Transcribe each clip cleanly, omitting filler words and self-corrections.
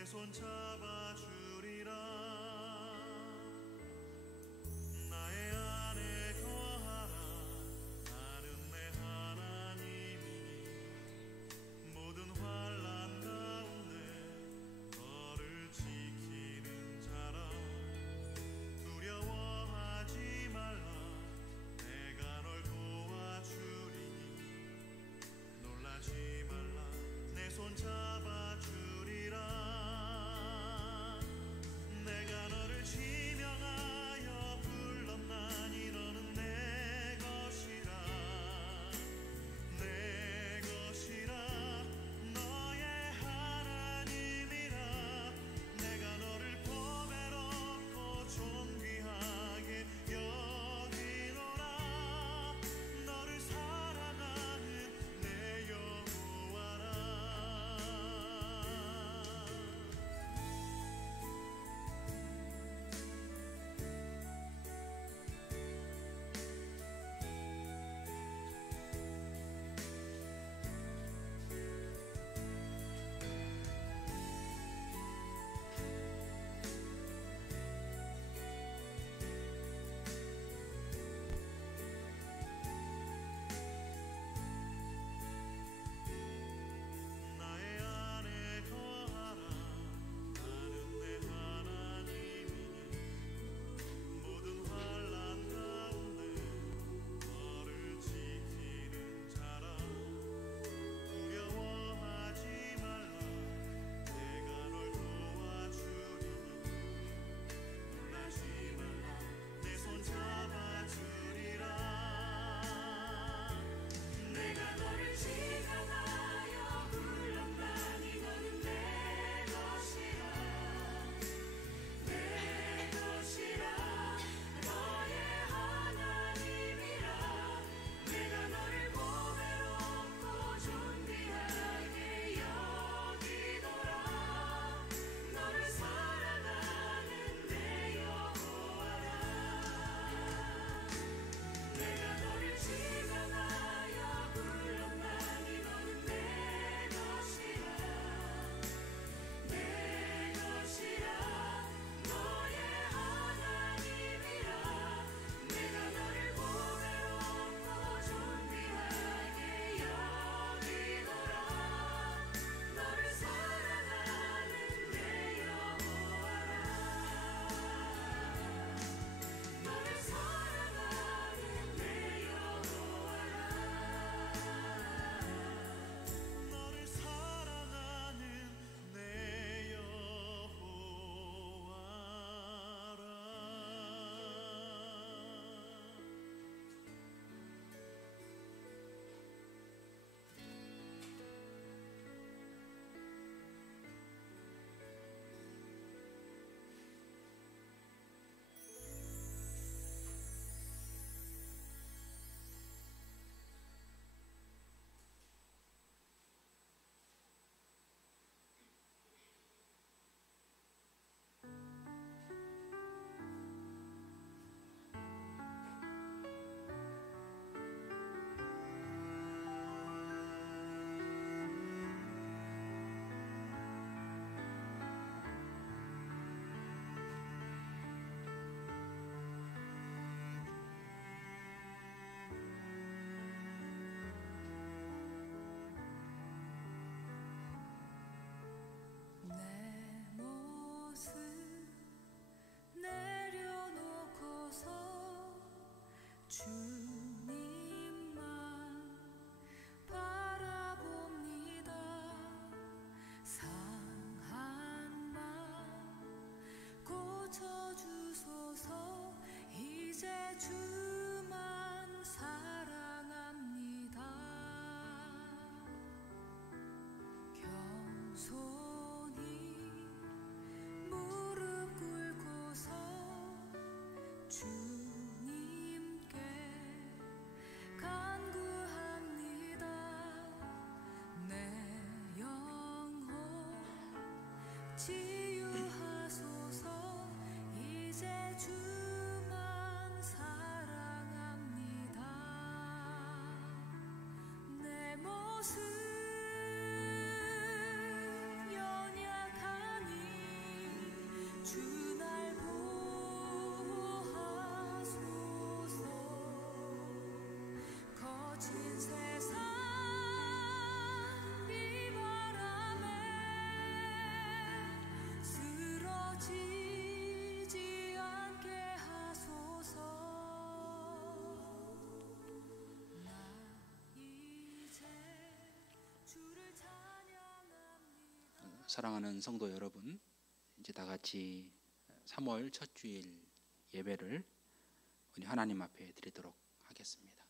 내 손 잡아주리라. 나의 안에 거하라. 나는 내 하나님이니 모든 환난 가운데 너를 지키는 자라. 두려워하지 말라. 내가 널 도와주리니 놀라지 말라. 내 손 잡아주리라. 내가 너를 지명하여 불렀나니 너는 내 것이라. 내 것이라. 너의 하나님이라. 내가 너를 보배롭고 존귀하게 여기노라. 너를 사랑하는 내 여호와라. 나의 안에 거하라. 나는 내 하나님이니 모든 환난 가운데 너를 지키는 자라. 두려워하지 말라. 내가 널 도와주리니 놀라지 말라. 내 손 잡아주리라. 내가 너를 지명하여 불렀나니 너는 내 것이라. 내 것이라. 너의 하나님이라. 내가 너를 보배롭고 존귀하게 여기노라. 너를 사랑하는 내 여호와라. 내가 너를 지명하여 불렀나니 너는 내 것이라. 내 것이라. 너의 하나님이라. 내가 너를 보배롭고 존귀하게 여기노라. 너를 사랑하는 내 여호와라. 너를 사랑하는 내 여호와라. 너를 사랑하는 내 내 모습 내려놓고서 주님만 바라봅니다. 상한 맘 고쳐주소서. 이제 주만 사랑합니다. 겸손히 무릎 꿇고서 주님께 간구합니다. 내 영혼 치유하소서. 이제 주만 사랑합니다. 내 모습 연약하니 사랑하는 성도 여러분, 이제 다 같이 3월 첫 주일 예배를 우리 하나님 앞에 드리도록 하겠습니다.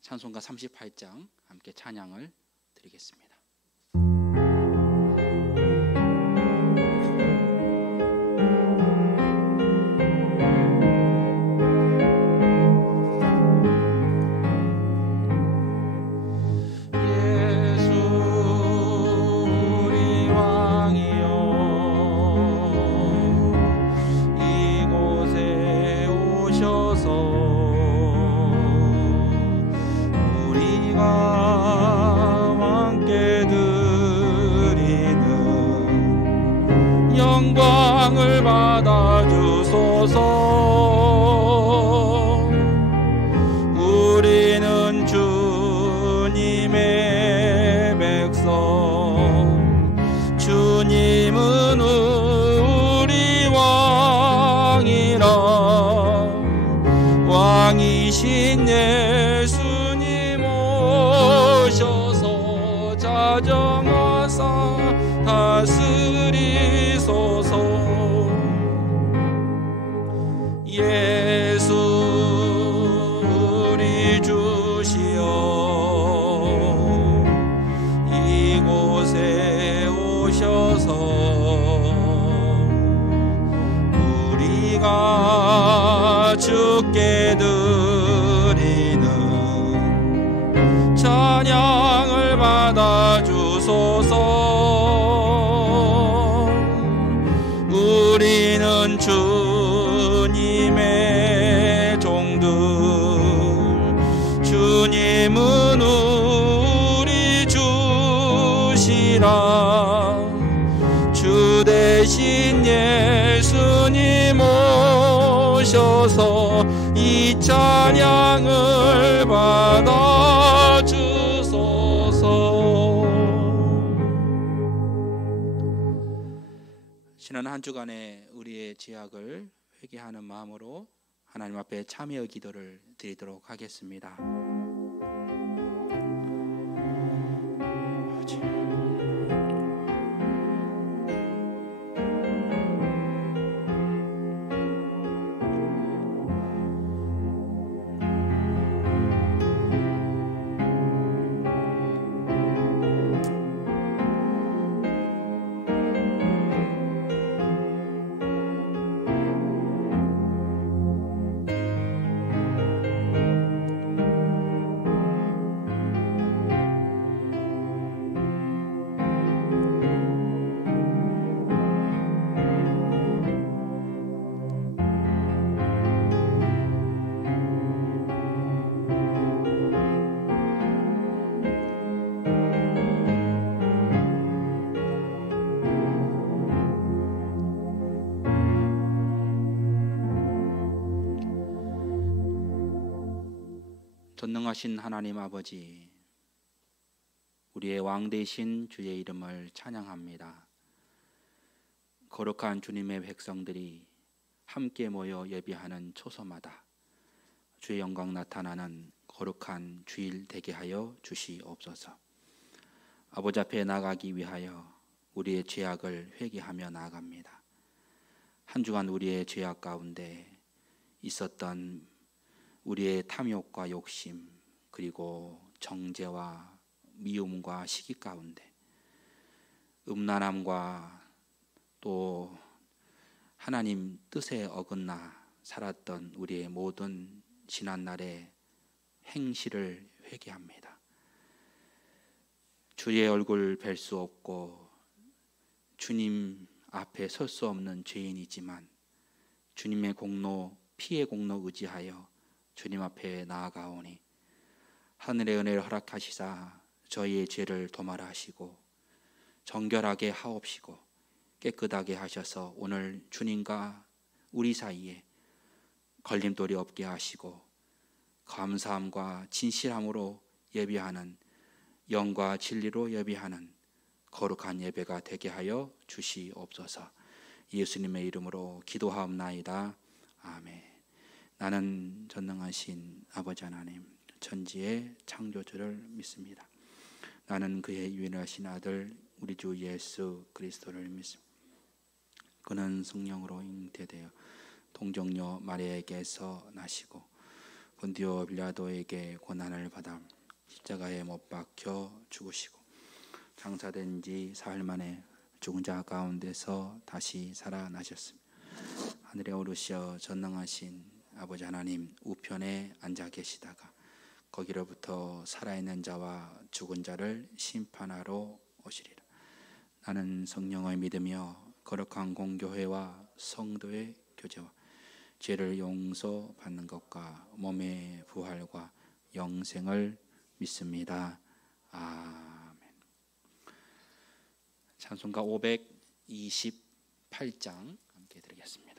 찬송가 38장 함께 찬양을 드리겠습니다. 영광을 받아 주소서. 우리는 주님의 백성, 주님은 우리 왕이라. 왕이신 예수님 오셔서 자정하사 다스리소서. 예수 우리 주시여, 이곳에 오셔서 우리가 주께 드리는 찬양을 받아 주소서. 우리는 주님의 종들, 주님은 우리 주시라. 주 대신 예수님 오셔서 이 찬양을 받아 주소서. 지난 한 주간의 우리의 죄악을 회개하는 마음으로 하나님 앞에 참여 기도를 드리도록 하겠습니다. 전능하신 하나님 아버지, 우리의 왕 되신 주의 이름을 찬양합니다. 거룩한 주님의 백성들이 함께 모여 예배하는 초소마다 주의 영광 나타나는 거룩한 주일 되게 하여 주시옵소서. 아버지 앞에 나가기 위하여 우리의 죄악을 회개하며 나아갑니다. 한 주간 우리의 죄악 가운데 있었던 우리의 탐욕과 욕심, 그리고 정죄와 미움과 시기 가운데 음란함과 또 하나님 뜻에 어긋나 살았던 우리의 모든 지난날의 행실을 회개합니다. 주의 얼굴 뵐 수 없고 주님 앞에 설 수 없는 죄인이지만 주님의 공로, 피의 공로 의지하여 주님 앞에 나아가오니 하늘의 은혜를 허락하시사 저희의 죄를 도말아 하시고 정결하게 하옵시고 깨끗하게 하셔서 오늘 주님과 우리 사이에 걸림돌이 없게 하시고 감사함과 진실함으로 예배하는, 영과 진리로 예배하는 거룩한 예배가 되게 하여 주시옵소서. 예수님의 이름으로 기도하옵나이다. 아멘. 나는 전능하신 아버지 하나님, 천지의 창조주를 믿습니다. 나는 그의 유일하신 아들 우리 주 예수 그리스도를 믿습니다. 그는 성령으로 잉태되어 동정녀 마리아에게서 나시고 본디오 빌라도에게 고난을 받아 십자가에 못 박혀 죽으시고 장사된 지 사흘 만에 죽은 자 가운데서 다시 살아나셨습니다. 하늘에 오르시어 전능하신 아버지 하나님 우편에 앉아 계시다가 거기로부터 살아있는 자와 죽은 자를 심판하러 오시리라. 나는 성령을 믿으며 거룩한 공교회와 성도의 교제와 죄를 용서받는 것과 몸의 부활과 영생을 믿습니다. 아멘. 찬송가 528장 함께 드리겠습니다.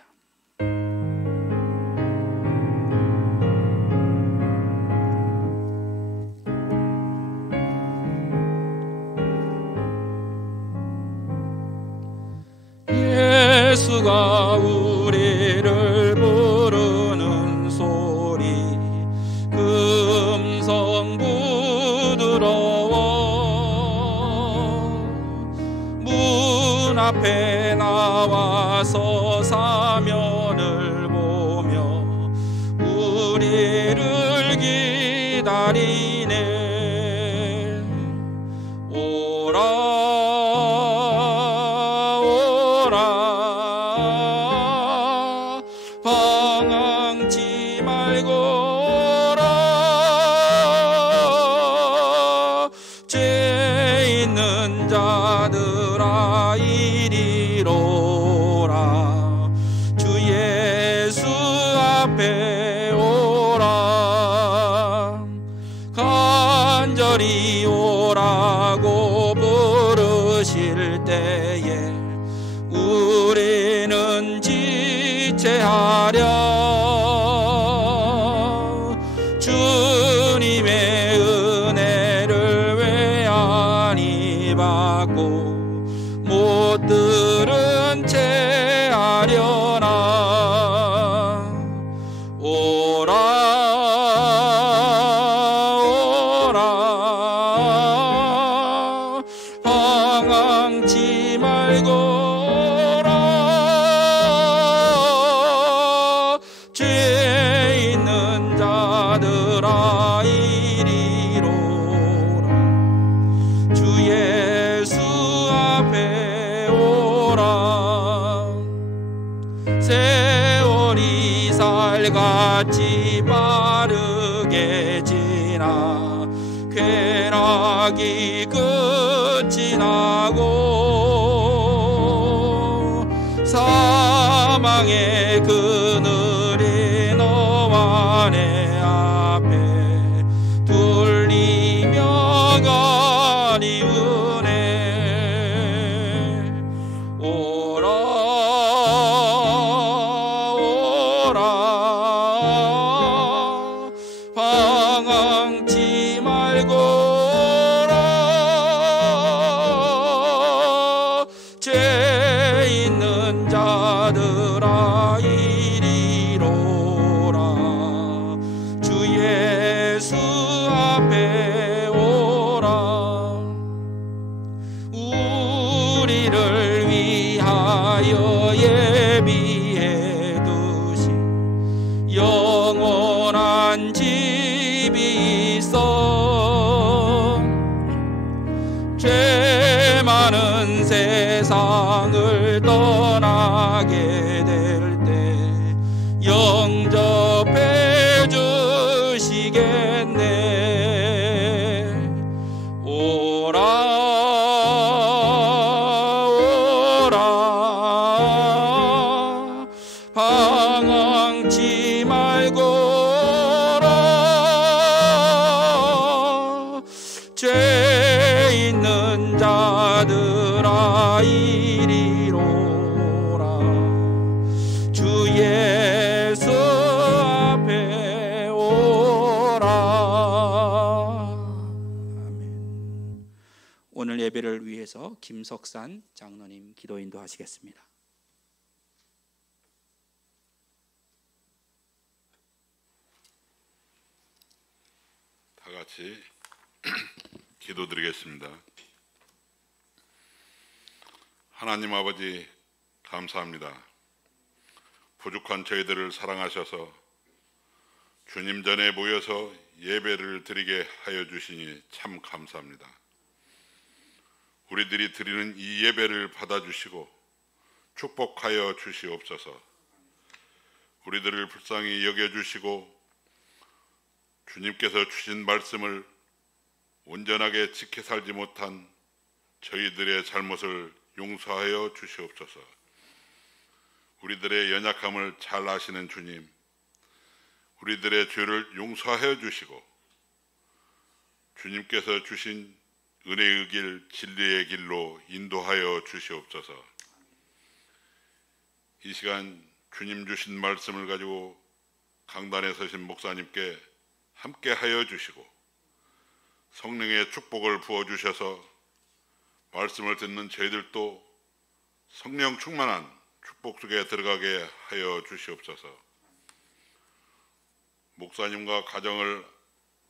예수가 우리를 부르는 소리 금성 부드러워 문 앞에 나와서 사면을 보며 우리를 기다리네. 오라 방황치 말거라. 죄 있는 자들아 이리로라. 주 예수 앞에 오라. 간절히 오라고 부르실 때에 우리는 지체하랴. 주님의 은혜를 왜 아니 받고 못 들은 채 하려나. 오라 오라 방황치 말거라. 죄 있는 자들아 이리로라. 주 예수 앞에 오라. 세월이 살같이 빠르게 지나 쾌락이 끝이 나고 사망의 그늘이 너와 내 앞에 둘리며 가리우네. 오라 오라 방황치 말거라. 죄 있는 자들아 이리로라. 주 예수 앞에 오라. 우리를 위하여 예비해 두신 영원한 집이 있어. 죄 많은 세상을 떠나게 될 때 영접해 주시겠네. 오라 오라 방황치 말거라. 죄 있는 자들아 이리로라. 주 예수 앞에 오라. 아멘. 오늘 예배를 위해서 김석산 장로님 기도 인도하시겠습니다. 다 같이 기도드리겠습니다. 하나님 아버지 감사합니다. 부족한 저희들을 사랑하셔서 주님 전에 모여서 예배를 드리게 하여 주시니 참 감사합니다. 우리들이 드리는 이 예배를 받아주시고 축복하여 주시옵소서. 우리들을 불쌍히 여겨주시고 주님께서 주신 말씀을 온전하게 지켜 살지 못한 저희들의 잘못을 용서하여 주시옵소서. 우리들의 연약함을 잘 아시는 주님, 우리들의 죄를 용서하여 주시고 주님께서 주신 은혜의 길, 진리의 길로 인도하여 주시옵소서. 이 시간 주님 주신 말씀을 가지고 강단에 서신 목사님께 함께 하여 주시고 성령의 축복을 부어주셔서 말씀을 듣는 저희들도 성령 충만한 축복 속에 들어가게 하여 주시옵소서. 목사님과 가정을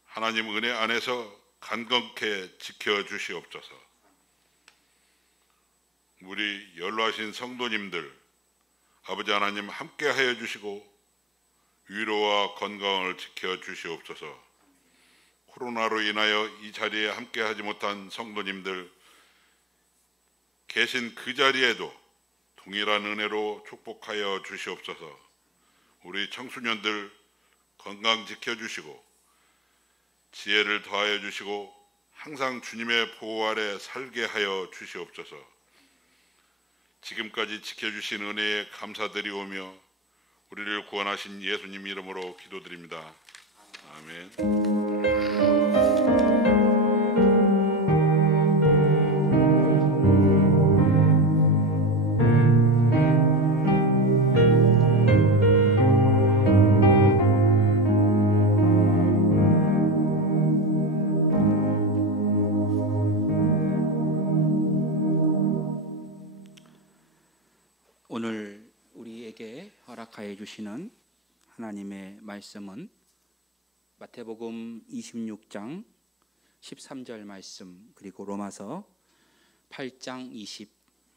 하나님 은혜 안에서 간곡하게 지켜주시옵소서. 우리 연로하신 성도님들 아버지 하나님 함께 하여 주시고 위로와 건강을 지켜주시옵소서. 코로나로 인하여 이 자리에 함께 하지 못한 성도님들 계신 그 자리에도 동일한 은혜로 축복하여 주시옵소서. 우리 청소년들 건강 지켜주시고 지혜를 더하여 주시고 항상 주님의 보호 아래 살게 하여 주시옵소서. 지금까지 지켜주신 은혜에 감사드리오며 우리를 구원하신 예수님 이름으로 기도드립니다. 아멘. 오늘 우리에게 허락하여 주시는 하나님의 말씀은 마태복음 26장 13절 말씀 그리고 로마서 8장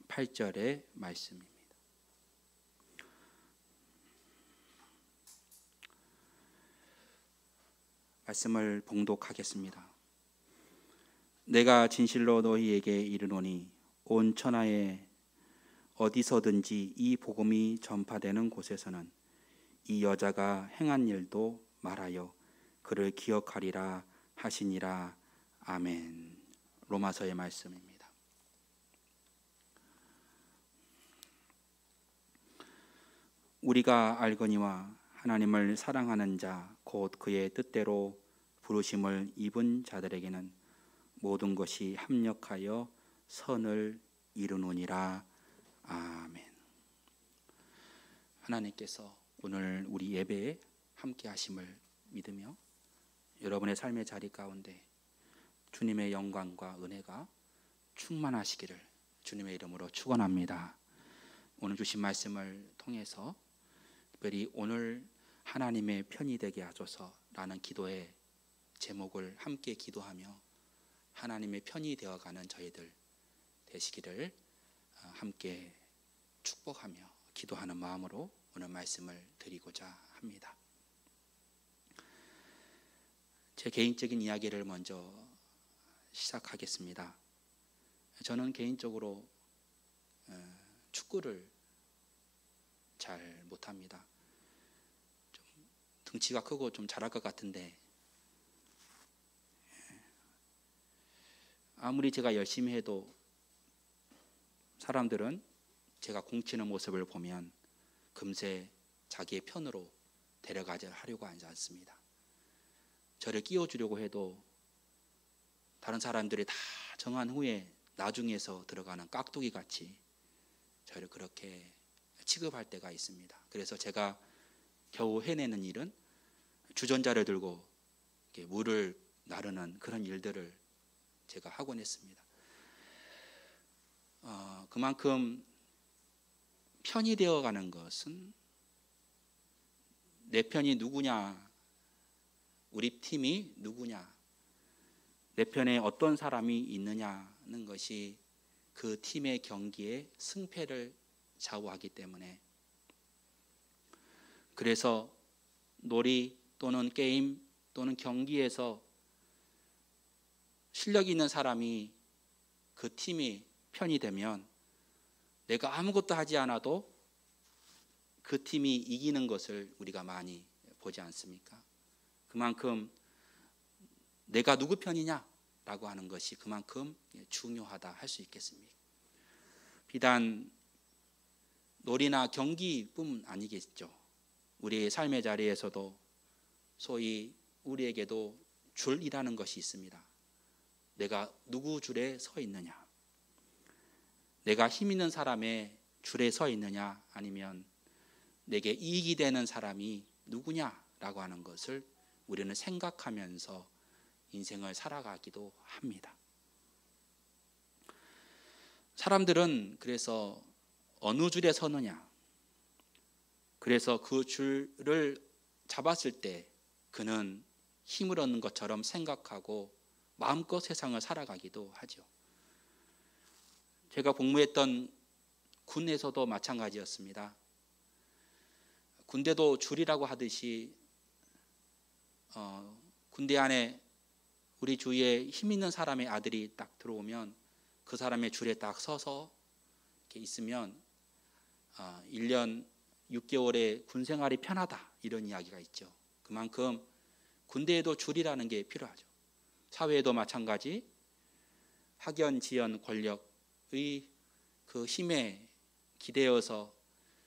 28절의 말씀입니다. 말씀을 봉독하겠습니다. 내가 진실로 너희에게 이르노니 온 천하에 어디서든지 이 복음이 전파되는 곳에서는 이 여자가 행한 일도 말하여 그를 기억하리라 하시니라. 아멘. 로마서의 말씀입니다. 우리가 알거니와 하나님을 사랑하는 자 곧 그의 뜻대로 부르심을 입은 자들에게는 모든 것이 합력하여 선을 이루느니라. 아멘. 하나님께서 오늘 우리 예배에 함께 하심을 믿으며 여러분의 삶의 자리 가운데 주님의 영광과 은혜가 충만하시기를 주님의 이름으로 축원합니다. 오늘 주신 말씀을 통해서 특별히 오늘 하나님의 편이 되게 하소서라는 기도의 제목을 함께 기도하며 하나님의 편이 되어가는 저희들 되시기를 함께 축복하며 기도하는 마음으로 오늘 말씀을 드리고자 합니다. 제 개인적인 이야기를 먼저 시작하겠습니다. 저는 개인적으로 축구를 잘 못합니다. 좀 등치가 크고 좀 잘할 것 같은데 아무리 제가 열심히 해도 사람들은 제가 공치는 모습을 보면 금세 자기의 편으로 데려가려 하려고 하지 않습니다. 저를 끼워주려고 해도 다른 사람들이 다 정한 후에 나중에서 들어가는 깍두기 같이 저를 그렇게 취급할 때가 있습니다. 그래서 제가 겨우 해내는 일은 주전자를 들고 이렇게 물을 나르는 그런 일들을 제가 하곤 했습니다. 그만큼 편이 되어가는 것은 내 편이 누구냐, 우리 팀이 누구냐, 내 편에 어떤 사람이 있느냐는 것이 그 팀의 경기의 승패를 좌우하기 때문에, 그래서 놀이 또는 게임 또는 경기에서 실력 있는 사람이 그 팀이 편이 되면 내가 아무것도 하지 않아도 그 팀이 이기는 것을 우리가 많이 보지 않습니까? 그만큼 내가 누구 편이냐라고 하는 것이 그만큼 중요하다 할 수 있겠습니다. 비단 놀이나 경기뿐 아니겠죠. 우리의 삶의 자리에서도 소위 우리에게도 줄이라는 것이 있습니다. 내가 누구 줄에 서 있느냐, 내가 힘 있는 사람의 줄에 서 있느냐, 아니면 내게 이익이 되는 사람이 누구냐라고 하는 것을 우리는 생각하면서 인생을 살아가기도 합니다. 사람들은 그래서 어느 줄에 서느냐, 그래서 그 줄을 잡았을 때 그는 힘을 얻는 것처럼 생각하고 마음껏 세상을 살아가기도 하죠. 제가 복무했던 군에서도 마찬가지였습니다. 군대도 줄이라고 하듯이 군대 안에 우리 주위에 힘 있는 사람의 아들이 딱 들어오면 그 사람의 줄에 딱 서서 이렇게 있으면 1년 6개월의 군 생활이 편하다, 이런 이야기가 있죠. 그만큼 군대에도 줄이라는 게 필요하죠. 사회에도 마찬가지, 학연, 지연, 권력의 그 힘에 기대어서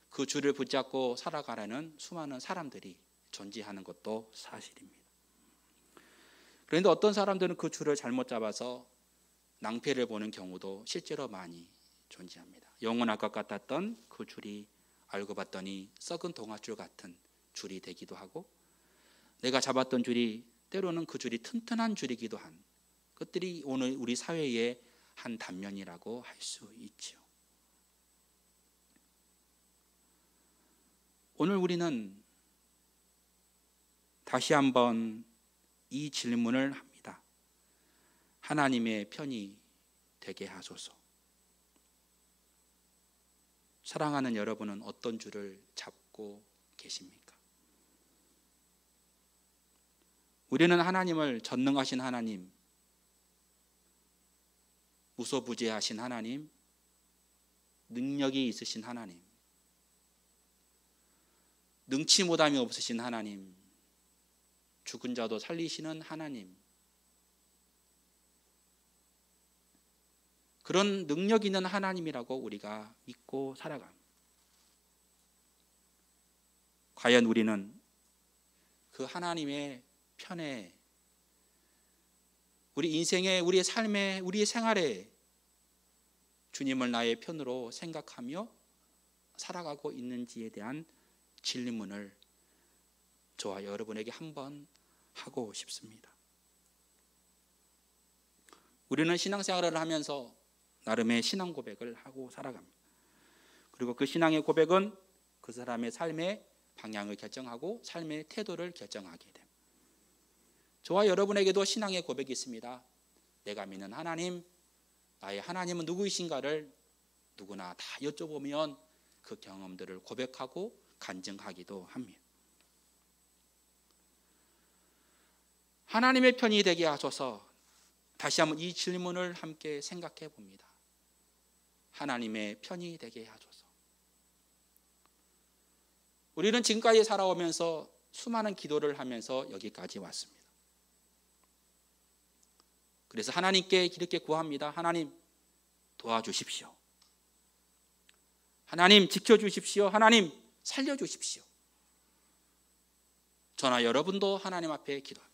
그 줄을 붙잡고 살아가라는 수많은 사람들이 존재하는 것도 사실입니다. 그런데 어떤 사람들은 그 줄을 잘못 잡아서 낭패를 보는 경우도 실제로 많이 존재합니다. 영원 할 것 같았던 그 줄이 알고 봤더니 썩은 동아줄 같은 줄이 되기도 하고, 내가 잡았던 줄이 때로는 그 줄이 튼튼한 줄이기도 한 것들이 오늘 우리 사회의 한 단면이라고 할 수 있죠. 오늘 우리는 다시 한번 이 질문을 합니다. 하나님의 편이 되게 하소서. 사랑하는 여러분은 어떤 줄을 잡고 계십니까? 우리는 하나님을 전능하신 하나님, 무소부재하신 하나님, 능력이 있으신 하나님, 능치 못함이 없으신 하나님, 죽은 자도 살리시는 하나님, 그런 능력 있는 하나님이라고 우리가 믿고 살아갑니다. 과연 우리는 그 하나님의 편에, 우리 인생에, 우리의 삶에, 우리의 생활에 주님을 나의 편으로 생각하며 살아가고 있는지에 대한 질문을 저와 여러분에게 한번 하고 싶습니다. 우리는 신앙생활을 하면서 나름의 신앙 고백을 하고 살아갑니다. 그리고 그 신앙의 고백은 그 사람의 삶의 방향을 결정하고 삶의 태도를 결정하게 됩니다. 저와 여러분에게도 신앙의 고백이 있습니다. 내가 믿는 하나님, 나의 하나님은 누구이신가를 누구나 다 여쭤보면 그 경험들을 고백하고 간증하기도 합니다. 하나님의 편이 되게 하소서. 다시 한번 이 질문을 함께 생각해 봅니다. 하나님의 편이 되게 하소서. 우리는 지금까지 살아오면서 수많은 기도를 하면서 여기까지 왔습니다. 그래서 하나님께 이렇게 구합니다. 하나님 도와주십시오. 하나님 지켜주십시오. 하나님 살려주십시오. 저나 여러분도 하나님 앞에 기도합니다.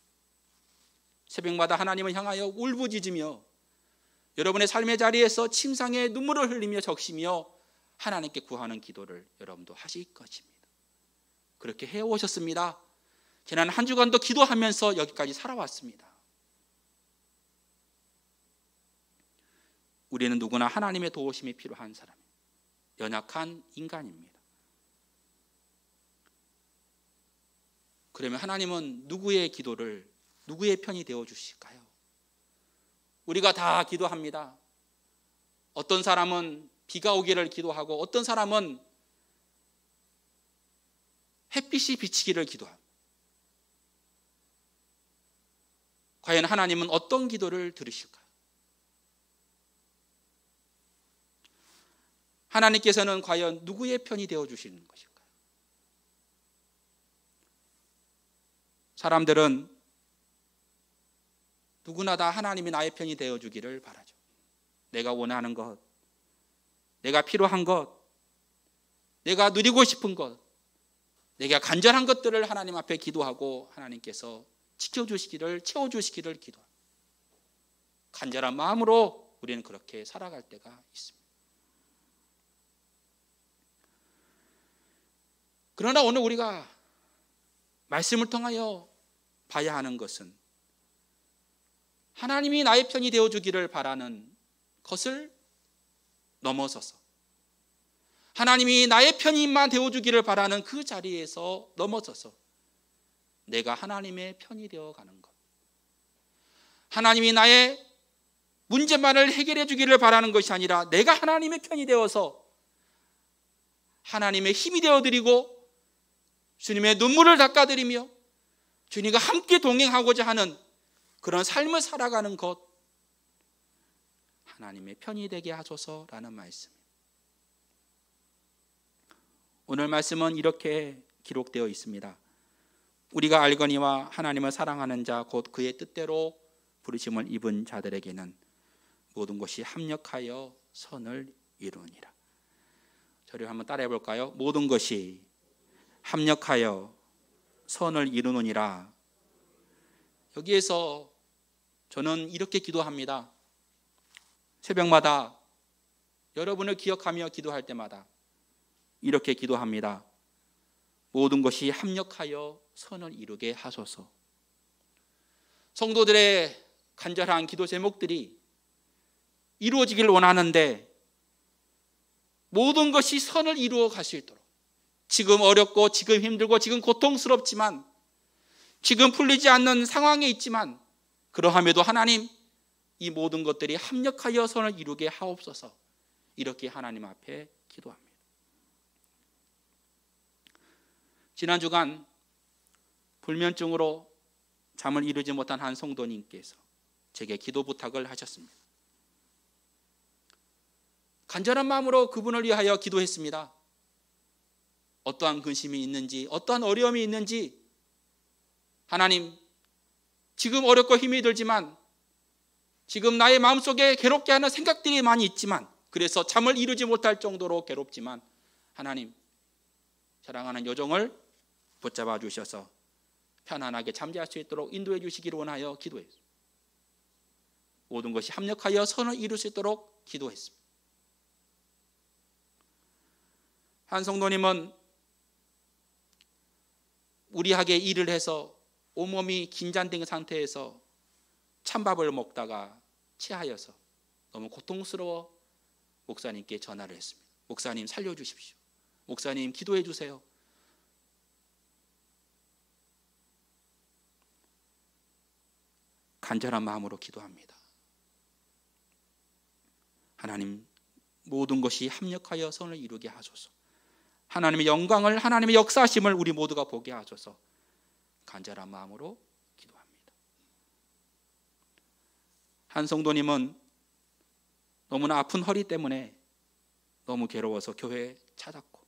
새벽마다 하나님을 향하여 울부짖으며 여러분의 삶의 자리에서 침상에 눈물을 흘리며 적시며 하나님께 구하는 기도를 여러분도 하실 것입니다. 그렇게 해오셨습니다. 지난 한 주간도 기도하면서 여기까지 살아왔습니다. 우리는 누구나 하나님의 도우심이 필요한 사람입니다. 연약한 인간입니다. 그러면 하나님은 누구의 기도를, 누구의 편이 되어 주실까요? 우리가 다 기도합니다. 어떤 사람은 비가 오기를 기도하고 어떤 사람은 햇빛이 비치기를 기도합니다. 과연 하나님은 어떤 기도를 들으실까요? 하나님께서는 과연 누구의 편이 되어 주시는 것일까요? 사람들은 누구나 다 하나님이 나의 편이 되어 주기를 바라죠. 내가 원하는 것, 내가 필요한 것, 내가 누리고 싶은 것, 내가 간절한 것들을 하나님 앞에 기도하고 하나님께서 지켜주시기를, 채워주시기를 기도합니다. 간절한 마음으로 우리는 그렇게 살아갈 때가 있습니다. 그러나 오늘 우리가 말씀을 통하여 봐야 하는 것은 하나님이 나의 편이 되어주기를 바라는 것을 넘어서서 하나님이 나의 편이만 되어주기를 바라는 그 자리에서 넘어서서 내가 하나님의 편이 되어가는 것, 하나님이 나의 문제만을 해결해 주기를 바라는 것이 아니라 내가 하나님의 편이 되어서 하나님의 힘이 되어드리고 주님의 눈물을 닦아드리며 주님과 함께 동행하고자 하는 그런 삶을 살아가는 것, 하나님의 편이 되게 하소서라는 말씀입니다. 오늘 말씀은 이렇게 기록되어 있습니다. 우리가 알거니와 하나님을 사랑하는 자 곧 그의 뜻대로 부르심을 입은 자들에게는 모든 것이 합력하여 선을 이루니라. 저를 한번 따라해 볼까요? 모든 것이 합력하여 선을 이루느니라. 여기에서 저는 이렇게 기도합니다. 새벽마다 여러분을 기억하며 기도할 때마다 이렇게 기도합니다. 모든 것이 합력하여 선을 이루게 하소서. 성도들의 간절한 기도 제목들이 이루어지길 원하는데 모든 것이 선을 이루어 갈 수 있도록, 지금 어렵고 지금 힘들고 지금 고통스럽지만 지금 풀리지 않는 상황에 있지만 그러함에도 하나님 이 모든 것들이 합력하여 선을 이루게 하옵소서. 이렇게 하나님 앞에 기도합니다. 지난 주간 불면증으로 잠을 이루지 못한 한 성도님께서 제게 기도 부탁을 하셨습니다. 간절한 마음으로 그분을 위하여 기도했습니다. 어떠한 근심이 있는지, 어떠한 어려움이 있는지, 하나님, 지금 어렵고 힘이 들지만 지금 나의 마음속에 괴롭게 하는 생각들이 많이 있지만, 그래서 잠을 이루지 못할 정도로 괴롭지만 하나님, 사랑하는 요정을 붙잡아 주셔서 편안하게 잠잘 수 있도록 인도해 주시기를 원하여 기도했습니다. 모든 것이 합력하여 선을 이룰 수 있도록 기도했습니다. 한 성도님은 무리하게 일을 해서 온몸이 긴장된 상태에서 찬밥을 먹다가 체하여서 너무 고통스러워 목사님께 전화를 했습니다. 목사님 살려주십시오. 목사님 기도해 주세요. 간절한 마음으로 기도합니다. 하나님, 모든 것이 합력하여 선을 이루게 하소서. 하나님의 영광을, 하나님의 역사하심을 우리 모두가 보게 하소서. 간절한 마음으로 기도합니다. 한 성도님은 너무나 아픈 허리 때문에 너무 괴로워서 교회에 찾았고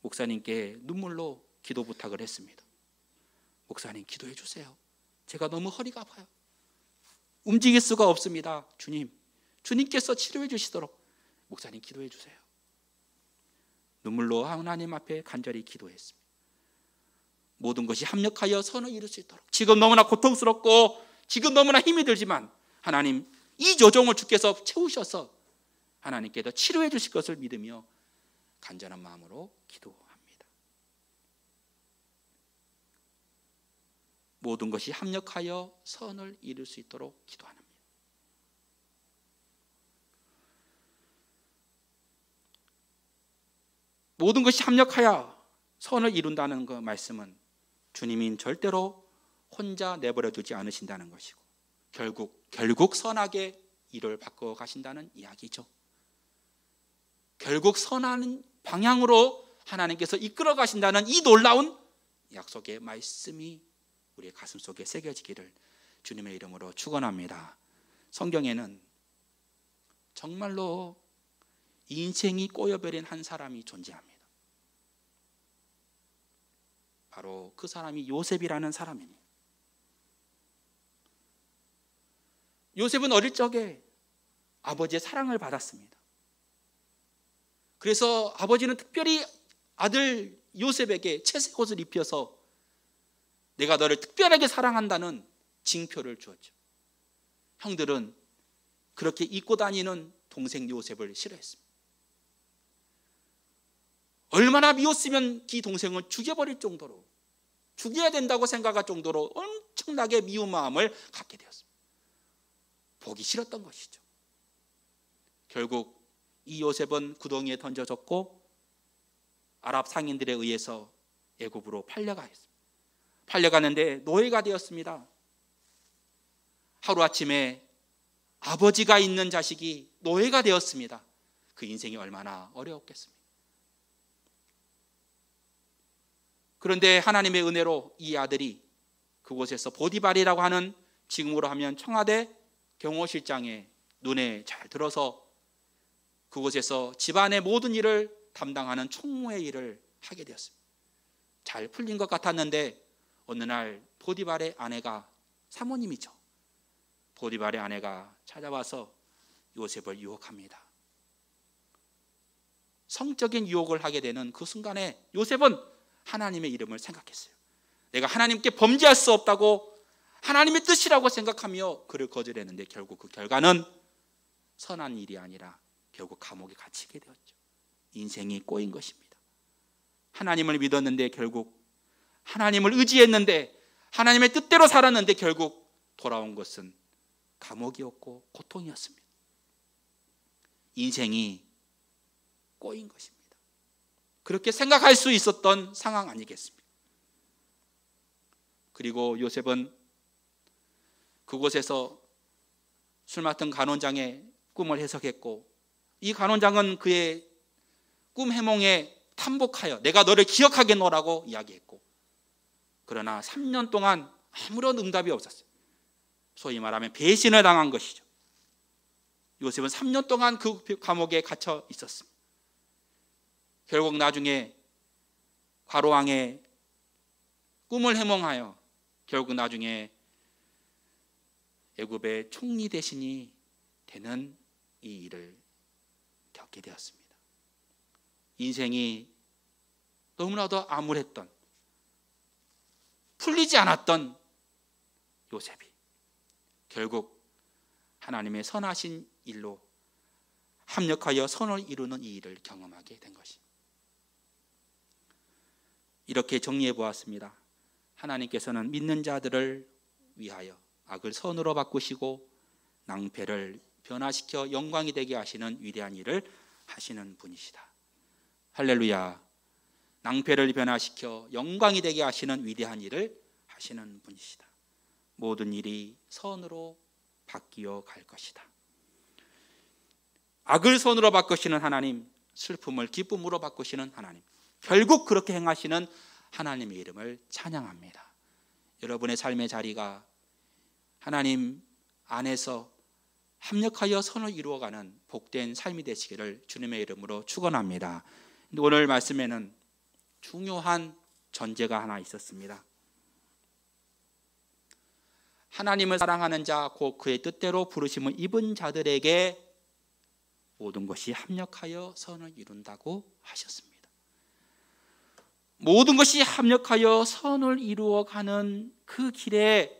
목사님께 눈물로 기도 부탁을 했습니다. 목사님 기도해 주세요. 제가 너무 허리가 아파요. 움직일 수가 없습니다. 주님께서 치료해 주시도록 목사님 기도해 주세요. 눈물로 하나님 앞에 간절히 기도했습니다. 모든 것이 합력하여 선을 이룰 수 있도록, 지금 너무나 고통스럽고 지금 너무나 힘이 들지만 하나님 이 요정을 주께서 채우셔서 하나님께서 치료해 주실 것을 믿으며 간절한 마음으로 기도합니다. 모든 것이 합력하여 선을 이룰 수 있도록 기도합니다. 모든 것이 합력하여 선을 이룬다는 그 말씀은 주님이 절대로 혼자 내버려 두지 않으신다는 것이고 결국 선하게 일을 바꿔 가신다는 이야기죠. 결국 선한 방향으로 하나님께서 이끌어 가신다는 이 놀라운 약속의 말씀이 우리의 가슴 속에 새겨지기를 주님의 이름으로 축원합니다. 성경에는 정말로 인생이 꼬여버린 한 사람이 존재합니다. 바로 그 사람이 요셉이라는 사람입니다. 요셉은 어릴 적에 아버지의 사랑을 받았습니다. 그래서 아버지는 특별히 아들 요셉에게 채색 옷을 입혀서 내가 너를 특별하게 사랑한다는 징표를 주었죠. 형들은 그렇게 입고 다니는 동생 요셉을 싫어했습니다. 얼마나 미웠으면 이 동생은 죽여버릴 정도로, 죽여야 된다고 생각할 정도로 엄청나게 미운 마음을 갖게 되었습니다. 보기 싫었던 것이죠. 결국 이 요셉은 구덩이에 던져졌고 아랍 상인들에 의해서 애굽으로 팔려가였습니다. 팔려가는데 노예가 되었습니다. 하루아침에 아버지가 있는 자식이 노예가 되었습니다. 그 인생이 얼마나 어려웠겠습니까? 그런데 하나님의 은혜로 이 아들이 그곳에서 보디발이라고 하는, 지금으로 하면 청와대 경호실장의 눈에 잘 들어서 그곳에서 집안의 모든 일을 담당하는 총무의 일을 하게 되었습니다. 잘 풀린 것 같았는데 어느 날 보디발의 아내가, 사모님이죠, 보디발의 아내가 찾아와서 요셉을 유혹합니다. 성적인 유혹을 하게 되는 그 순간에 요셉은 하나님의 이름을 생각했어요. 내가 하나님께 범죄할 수 없다고 하나님의 뜻이라고 생각하며 그를 거절했는데 결국 그 결과는 선한 일이 아니라 결국 감옥에 갇히게 되었죠. 인생이 꼬인 것입니다. 하나님을 믿었는데 결국, 하나님을 의지했는데 하나님의 뜻대로 살았는데 결국 돌아온 것은 감옥이었고 고통이었습니다. 인생이 꼬인 것입니다. 그렇게 생각할 수 있었던 상황 아니겠습니까? 그리고 요셉은 그곳에서 술 맡은 간원장의 꿈을 해석했고, 이 간원장은 그의 꿈 해몽에 탐복하여 내가 너를 기억하겠노라고 이야기했고, 그러나 3년 동안 아무런 응답이 없었어요. 소위 말하면 배신을 당한 것이죠. 요셉은 3년 동안 그 감옥에 갇혀 있었습니다. 결국 나중에 과로왕의 꿈을 해몽하여 결국 나중에 애굽의 총리 대신이 되는 이 일을 겪게 되었습니다. 인생이 너무나도 암울했던, 풀리지 않았던 요셉이 결국 하나님의 선하신 일로 합력하여 선을 이루는 이 일을 경험하게 된 것입니다. 이렇게 정리해 보았습니다. 하나님께서는 믿는 자들을 위하여 악을 선으로 바꾸시고 낭패를 변화시켜 영광이 되게 하시는 위대한 일을 하시는 분이시다. 할렐루야. 낭패를 변화시켜 영광이 되게 하시는 위대한 일을 하시는 분이시다. 모든 일이 선으로 바뀌어 갈 것이다. 악을 선으로 바꾸시는 하나님, 슬픔을 기쁨으로 바꾸시는 하나님, 결국 그렇게 행하시는 하나님의 이름을 찬양합니다. 여러분의 삶의 자리가 하나님 안에서 합력하여 선을 이루어가는 복된 삶이 되시기를 주님의 이름으로 축원합니다. 오늘 말씀에는 중요한 전제가 하나 있었습니다. 하나님을 사랑하는 자, 곧 그의 뜻대로 부르심을 입은 자들에게 모든 것이 합력하여 선을 이룬다고 하셨습니다. 모든 것이 합력하여 선을 이루어가는 그 길에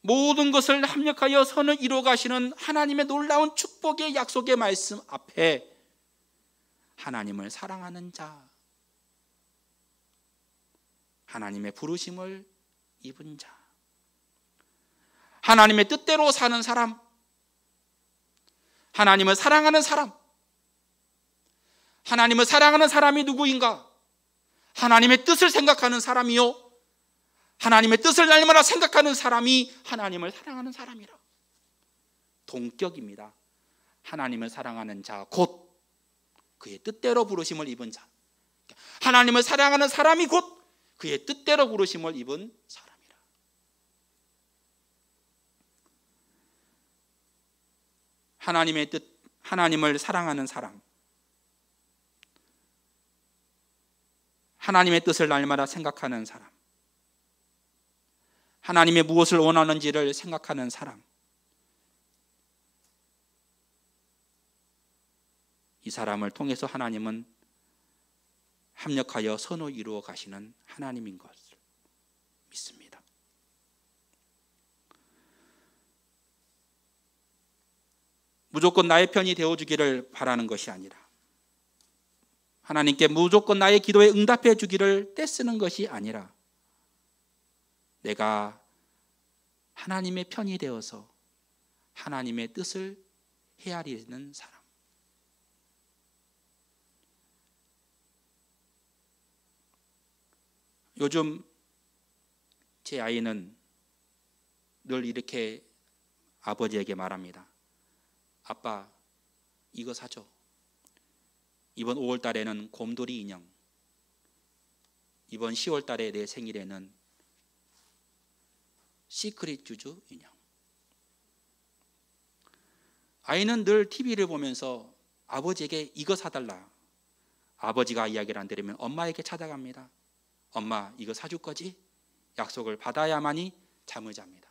모든 것을 합력하여 선을 이루어가시는 하나님의 놀라운 축복의 약속의 말씀 앞에 하나님을 사랑하는 자, 하나님의 부르심을 입은 자, 하나님의 뜻대로 사는 사람, 하나님을 사랑하는 사람, 하나님을 사랑하는 사람이 누구인가? 하나님의 뜻을 생각하는 사람이요, 하나님의 뜻을 날마다 생각하는 사람이 하나님을 사랑하는 사람이라. 동격입니다. 하나님을 사랑하는 자 곧 그의 뜻대로 부르심을 입은 자. 하나님을 사랑하는 사람이 곧 그의 뜻대로 부르심을 입은 사람이라. 하나님의 뜻, 하나님을 사랑하는 사람, 하나님의 뜻을 날마다 생각하는 사람, 하나님의 무엇을 원하는지를 생각하는 사람, 이 사람을 통해서 하나님은 합력하여 선을 이루어 가시는 하나님인 것을 믿습니다. 무조건 나의 편이 되어주기를 바라는 것이 아니라, 하나님께 무조건 나의 기도에 응답해 주기를 떼쓰는 것이 아니라, 내가 하나님의 편이 되어서 하나님의 뜻을 헤아리는 사람. 요즘 제 아이는 늘 이렇게 아버지에게 말합니다. 아빠, 이거 사줘. 이번 5월 달에는 곰돌이 인형, 이번 10월 달에 내 생일에는 시크릿 주주 인형. 아이는 늘 TV를 보면서 아버지에게 이거 사달라. 아버지가 이야기를 안 들으면 엄마에게 찾아갑니다. 엄마, 이거 사줄 거지? 약속을 받아야만이 잠을 잡니다.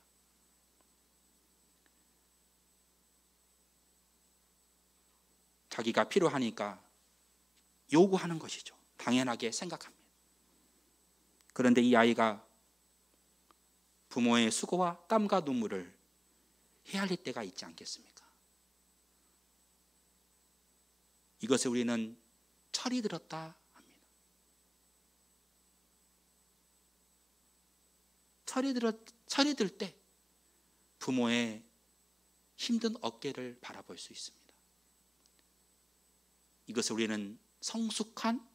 자기가 필요하니까 요구하는 것이죠. 당연하게 생각합니다. 그런데 이 아이가 부모의 수고와 땀과 눈물을 헤아릴 때가 있지 않겠습니까? 이것을 우리는 철이 들었다 합니다. 철이 들 때 부모의 힘든 어깨를 바라볼 수 있습니다. 이것을 우리는 성숙한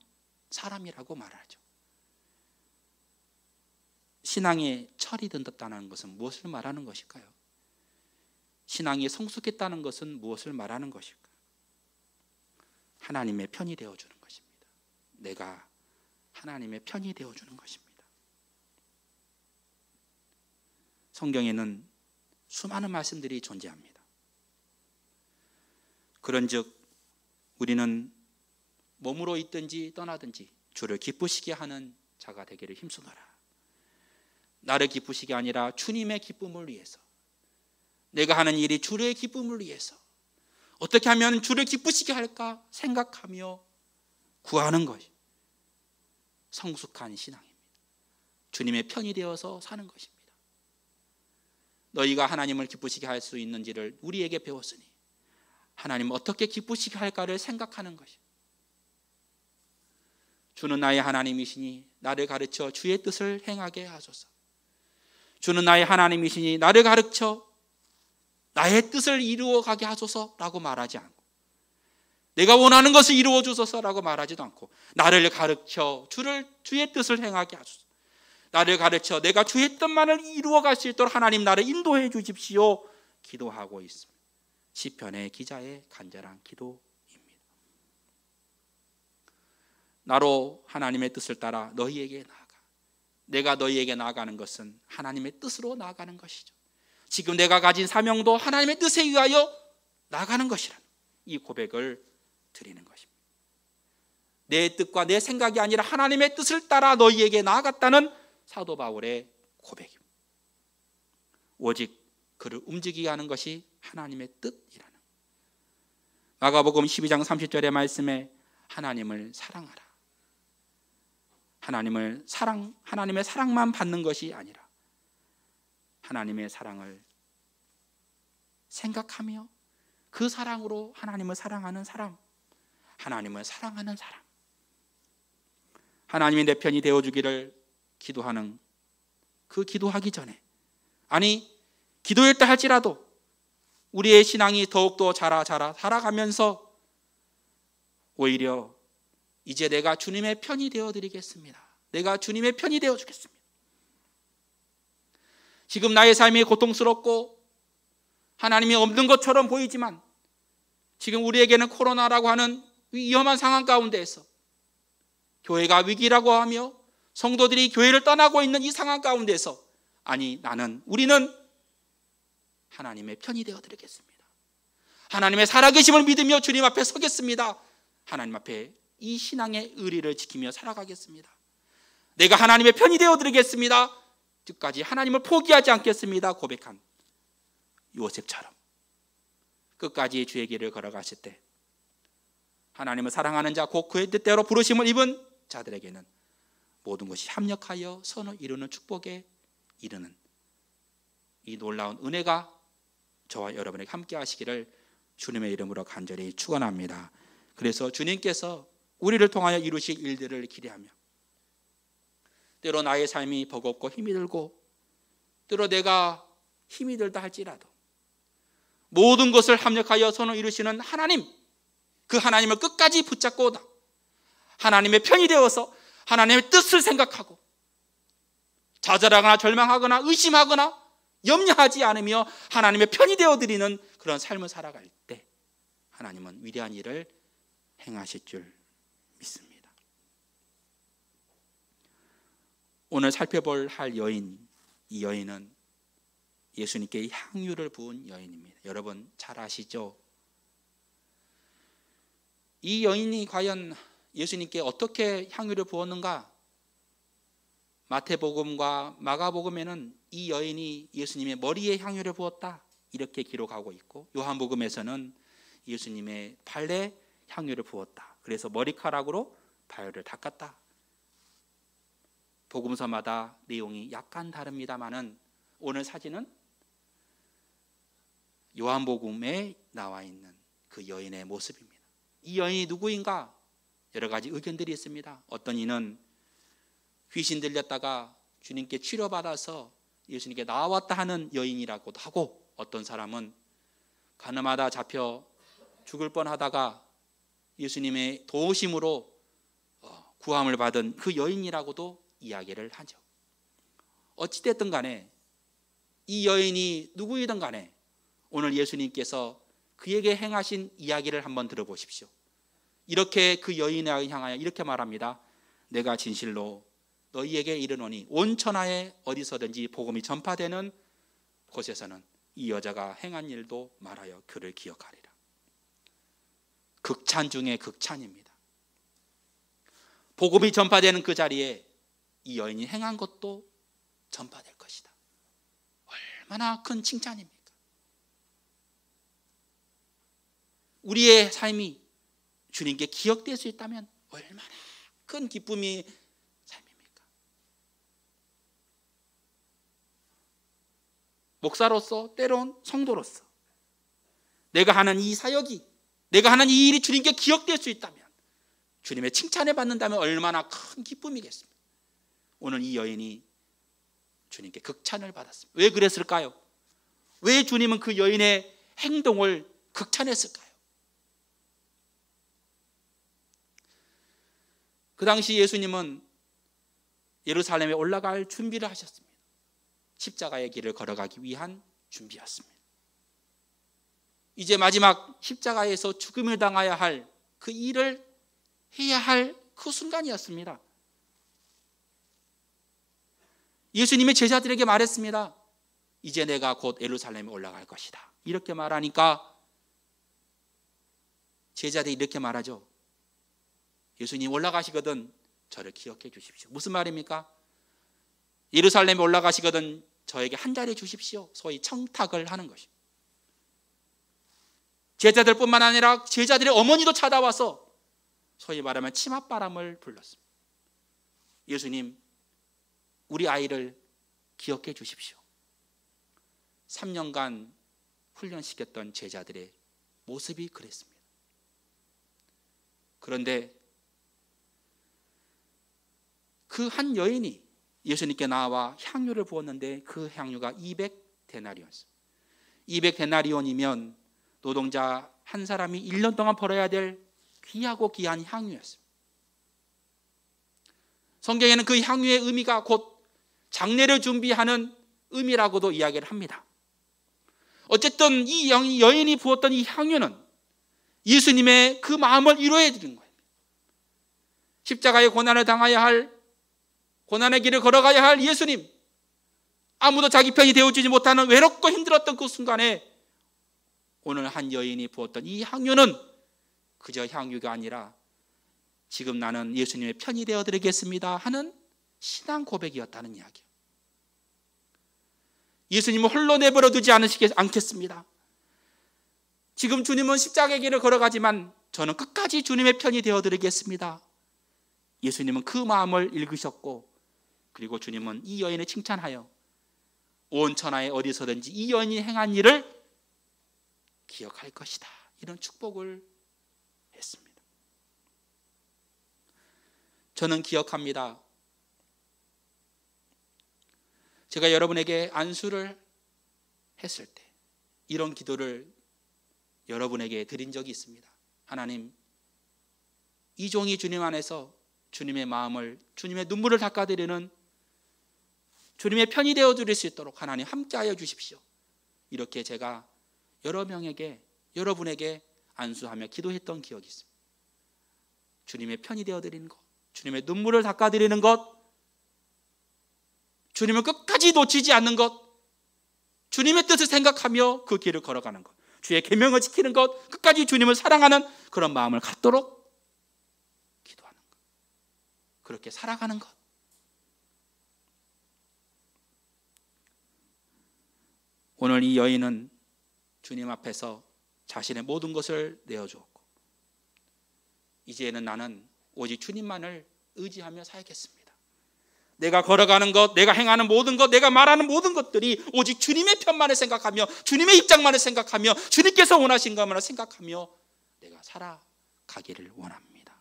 사람이라고 말하죠. 신앙에 철이 든다는 것은 무엇을 말하는 것일까요? 신앙이 성숙했다는 것은 무엇을 말하는 것일까요? 하나님의 편이 되어주는 것입니다. 내가 하나님의 편이 되어주는 것입니다. 성경에는 수많은 말씀들이 존재합니다. 그런즉 우리는 몸으로 있든지 떠나든지 주를 기쁘시게 하는 자가 되기를 힘쓰노라. 나를 기쁘시게 아니라 주님의 기쁨을 위해서, 내가 하는 일이 주의 기쁨을 위해서 어떻게 하면 주를 기쁘시게 할까 생각하며 구하는 것이 성숙한 신앙입니다. 주님의 편이 되어서 사는 것입니다. 너희가 하나님을 기쁘시게 할 수 있는지를 우리에게 배웠으니 하나님 어떻게 기쁘시게 할까를 생각하는 것입니다. 주는 나의 하나님이시니 나를 가르쳐 주의 뜻을 행하게 하소서. 주는 나의 하나님이시니 나를 가르쳐 나의 뜻을 이루어가게 하소서라고 말하지 않고, 내가 원하는 것을 이루어 주소서라고 말하지도 않고, 나를 가르쳐 주의 뜻을 행하게 하소서. 나를 가르쳐 내가 주의 뜻만을 이루어갈 수 있도록 하나님 나를 인도해 주십시오. 기도하고 있습니다. 시편의 기자의 간절한 기도입니다. 나로 하나님의 뜻을 따라 너희에게 나아가. 내가 너희에게 나아가는 것은 하나님의 뜻으로 나아가는 것이죠. 지금 내가 가진 사명도 하나님의 뜻에 의하여 나아가는 것이라는 이 고백을 드리는 것입니다. 내 뜻과 내 생각이 아니라 하나님의 뜻을 따라 너희에게 나아갔다는 사도 바울의 고백입니다. 오직 그를 움직이게 하는 것이 하나님의 뜻이라는. 마가복음 12장 30절의 말씀에 하나님을 사랑하라. 하나님의 사랑만 받는 것이 아니라 하나님의 사랑을 생각하며 그 사랑으로 하나님을 사랑하는 사람, 하나님을 사랑하는 사람, 하나님이 내 편이 되어주기를 기도하는 그 기도하기 전에, 아니 기도했다 할지라도 우리의 신앙이 더욱더 자라가면서 오히려 이제 내가 주님의 편이 되어드리겠습니다. 내가 주님의 편이 되어주겠습니다. 지금 나의 삶이 고통스럽고 하나님이 없는 것처럼 보이지만 지금 우리에게는 코로나라고 하는 위험한 상황 가운데에서 교회가 위기라고 하며 성도들이 교회를 떠나고 있는 이 상황 가운데서 아니 우리는 하나님의 편이 되어드리겠습니다. 하나님의 살아계심을 믿으며 주님 앞에 서겠습니다. 하나님 앞에 이 신앙의 의리를 지키며 살아가겠습니다. 내가 하나님의 편이 되어드리겠습니다. 끝까지 하나님을 포기하지 않겠습니다. 고백한 요셉처럼 끝까지 주의 길을 걸어가실 때 하나님을 사랑하는 자 곧 그의 뜻대로 부르심을 입은 자들에게는 모든 것이 합력하여 선을 이루는 축복에 이르는 이 놀라운 은혜가 저와 여러분에게 함께 하시기를 주님의 이름으로 간절히 축원합니다. 그래서 주님께서 우리를 통하여 이루실 일들을 기대하며 때로 나의 삶이 버겁고 힘이 들고 때로 내가 힘이 들다 할지라도 모든 것을 합력하여 선을 이루시는 하나님, 그 하나님을 끝까지 붙잡고 하나님의 편이 되어서 하나님의 뜻을 생각하고 좌절하거나 절망하거나 의심하거나 염려하지 않으며 하나님의 편이 되어드리는 그런 삶을 살아갈 때 하나님은 위대한 일을 행하실 줄 믿습니다. 오늘 살펴볼 할 여인, 이 여인은 예수님께 향유를 부은 여인입니다. 여러분 잘 아시죠? 이 여인이 과연 예수님께 어떻게 향유를 부었는가? 마태복음과 마가복음에는 이 여인이 예수님의 머리에 향유를 부었다 이렇게 기록하고 있고 요한복음에서는 예수님의 발에 향유를 부었다. 그래서 머리카락으로 발을 닦았다. 복음서마다 내용이 약간 다릅니다마는 오늘 사진은 요한복음에 나와 있는 그 여인의 모습입니다. 이 여인이 누구인가? 여러 가지 의견들이 있습니다. 어떤 이는 귀신 들렸다가 주님께 치료받아서 예수님께 나왔다 하는 여인이라고도 하고 어떤 사람은 가늠하다 잡혀 죽을 뻔하다가 예수님의 도우심으로 구함을 받은 그 여인이라고도 이야기를 하죠. 어찌됐든 간에 이 여인이 누구이든 간에 오늘 예수님께서 그에게 행하신 이야기를 한번 들어보십시오. 이렇게 그 여인을 향하여 이렇게 말합니다. 내가 진실로 너희에게 이르노니 온 천하에 어디서든지 복음이 전파되는 곳에서는 이 여자가 행한 일도 말하여 그를 기억하리라. 극찬 중에 극찬입니다. 복음이 전파되는 그 자리에 이 여인이 행한 것도 전파될 것이다. 얼마나 큰 칭찬입니까? 우리의 삶이 주님께 기억될 수 있다면 얼마나 큰 기쁨이 삶입니까? 목사로서 때론 성도로서 내가 하는 이 사역이 내가 하는 이 일이 주님께 기억될 수 있다면 주님의 칭찬을 받는다면 얼마나 큰 기쁨이겠습니까? 오늘 이 여인이 주님께 극찬을 받았습니다. 왜 그랬을까요? 왜 주님은 그 여인의 행동을 극찬했을까요? 그 당시 예수님은 예루살렘에 올라갈 준비를 하셨습니다. 십자가의 길을 걸어가기 위한 준비였습니다. 이제 마지막 십자가에서 죽음을 당해야 할 그 일을 해야 할 그 순간이었습니다. 예수님의 제자들에게 말했습니다. 이제 내가 곧 예루살렘에 올라갈 것이다. 이렇게 말하니까 제자들이 이렇게 말하죠. 예수님 올라가시거든 저를 기억해 주십시오. 무슨 말입니까? 예루살렘에 올라가시거든 저에게 한 자리 주십시오. 소위 청탁을 하는 것입니다. 제자들뿐만 아니라 제자들의 어머니도 찾아와서 소위 말하면 치맛바람을 불렀습니다. 예수님 우리 아이를 기억해 주십시오. 3년간 훈련시켰던 제자들의 모습이 그랬습니다. 그런데 그 한 여인이 예수님께 나와 향유를 부었는데 그 향유가 200데나리온이었습니다. 200데나리온이면 노동자 한 사람이 1년 동안 벌어야 될 귀하고 귀한 향유였습니다. 성경에는 그 향유의 의미가 곧 장례를 준비하는 의미라고도 이야기를 합니다. 어쨌든 이 여인이 부었던 이 향유는 예수님의 그 마음을 이루어야 되는 거예요. 십자가의 고난을 당해야 할, 고난의 길을 걸어가야 할 예수님, 아무도 자기 편이 되어주지 못하는 외롭고 힘들었던 그 순간에 오늘 한 여인이 부었던 이 향유는 그저 향유가 아니라 지금 나는 예수님의 편이 되어드리겠습니다 하는 신앙 고백이었다는 이야기예요. 예수님은 홀로 내버려 두지 않겠습니다. 지금 주님은 십자가의 길을 걸어가지만 저는 끝까지 주님의 편이 되어드리겠습니다. 예수님은 그 마음을 읽으셨고, 그리고 주님은 이 여인을 칭찬하여 온 천하에 어디서든지 이 여인이 행한 일을 기억할 것이다, 이런 축복을 했습니다. 저는 기억합니다. 제가 여러분에게 안수를 했을 때 이런 기도를 여러분에게 드린 적이 있습니다. 하나님, 이 종이 주님 안에서 주님의 마음을, 주님의 눈물을 닦아드리는 주님의 편이 되어드릴 수 있도록 하나님 함께하여 주십시오. 이렇게 제가 여러 명에게, 여러분에게 안수하며 기도했던 기억이 있습니다. 주님의 편이 되어드리는 것, 주님의 눈물을 닦아드리는 것, 주님을 끝까지 놓치지 않는 것, 주님의 뜻을 생각하며 그 길을 걸어가는 것, 주의 계명을 지키는 것, 끝까지 주님을 사랑하는 그런 마음을 갖도록 기도하는 것, 그렇게 살아가는 것. 오늘 이 여인은 주님 앞에서 자신의 모든 것을 내어주었고, 이제는 나는 오직 주님만을 의지하며 살겠습니다. 내가 걸어가는 것, 내가 행하는 모든 것, 내가 말하는 모든 것들이 오직 주님의 편만을 생각하며, 주님의 입장만을 생각하며, 주님께서 원하신 것만을 생각하며 내가 살아가기를 원합니다.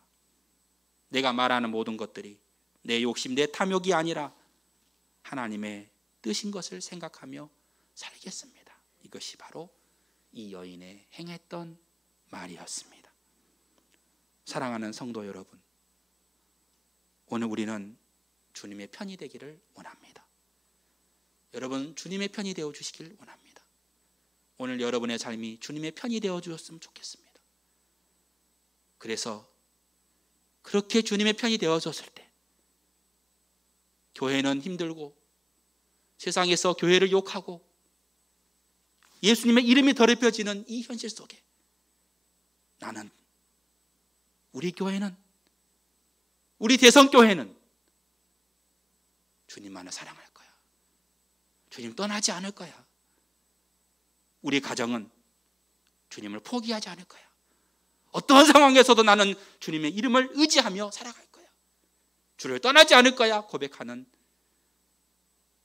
내가 말하는 모든 것들이 내 욕심, 내 탐욕이 아니라 하나님의 뜻인 것을 생각하며 살겠습니다. 이것이 바로 이 여인의 행했던 말이었습니다. 사랑하는 성도 여러분, 오늘 우리는 주님의 편이 되기를 원합니다. 여러분, 주님의 편이 되어 주시길 원합니다. 오늘 여러분의 삶이 주님의 편이 되어 주셨으면 좋겠습니다. 그래서 그렇게 주님의 편이 되어졌을 때, 교회는 힘들고 세상에서 교회를 욕하고 예수님의 이름이 더럽혀지는 이 현실 속에 나는, 우리 교회는, 우리 대성교회는 주님만을 사랑할 거야. 주님 떠나지 않을 거야. 우리 가정은 주님을 포기하지 않을 거야. 어떠한 상황에서도 나는 주님의 이름을 의지하며 살아갈 거야. 주를 떠나지 않을 거야 고백하는,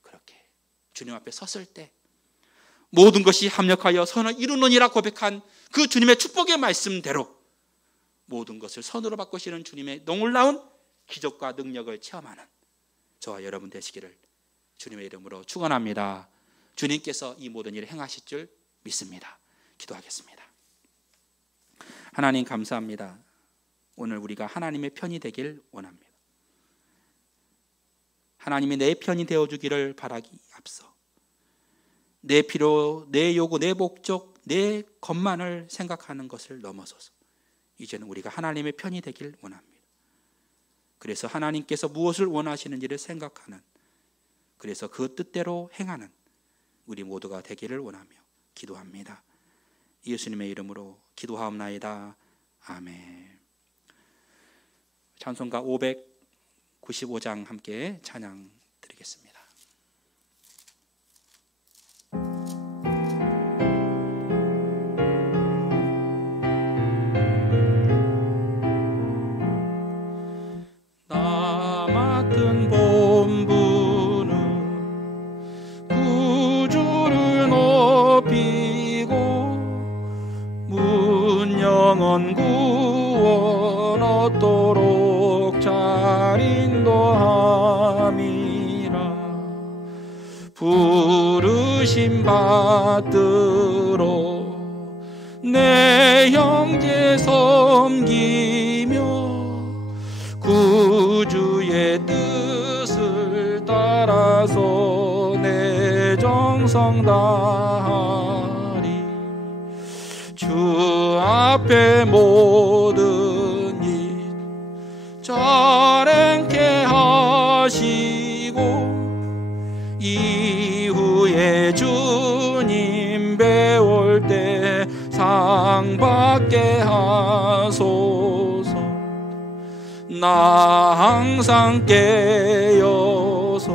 그렇게 주님 앞에 섰을 때 모든 것이 합력하여 선을 이루느니라 고백한 그 주님의 축복의 말씀대로 모든 것을 선으로 바꾸시는 주님의 놀라운 기적과 능력을 체험하는 저와 여러분 되시기를 주님의 이름으로 축원합니다. 주님께서 이 모든 일을 행하실 줄 믿습니다. 기도하겠습니다. 하나님 감사합니다. 오늘 우리가 하나님의 편이 되길 원합니다. 하나님이 내 편이 되어주기를 바라기 앞서 내 필요, 내 요구, 내 목적, 내 것만을 생각하는 것을 넘어서서 이제는 우리가 하나님의 편이 되길 원합니다. 그래서 하나님께서 무엇을 원하시는지를 생각하는, 그래서 그 뜻대로 행하는 우리 모두가 되기를 원하며 기도합니다. 예수님의 이름으로 기도하옵나이다. 아멘. 찬송가 595장 함께 찬양 드리겠습니다. 본부는 구주를 높이고 문영원 구원 얻도록 잘 인도함이라. 부르심 받들어 내 형제 섬기며 구주의 뜻을 따라서 내 정성 다하리. 앞에 모든 일 자랭케 하시고 이후에 주님 배울 때 상 받게 하소서. 나 항상 깨어서